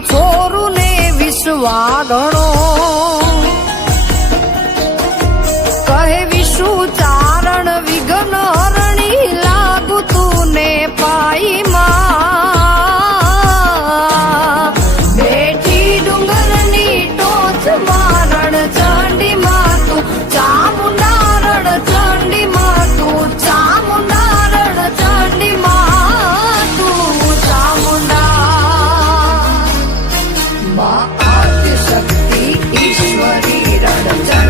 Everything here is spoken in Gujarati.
છોરું ને વિશ્વાગણો કહે વિશુ ચારણ વિઘ્ન હરણી લાગુ તું ને પાઈ માં બેઠી ડુંગરની ટોચ મારણ ચંડી માં તું ચામુંડારણ ચંડી માં તું ચામુંડારણ ચંડી માં તું ચામુંડા આદ્ય શક્તિ ઈશ્વરી રણ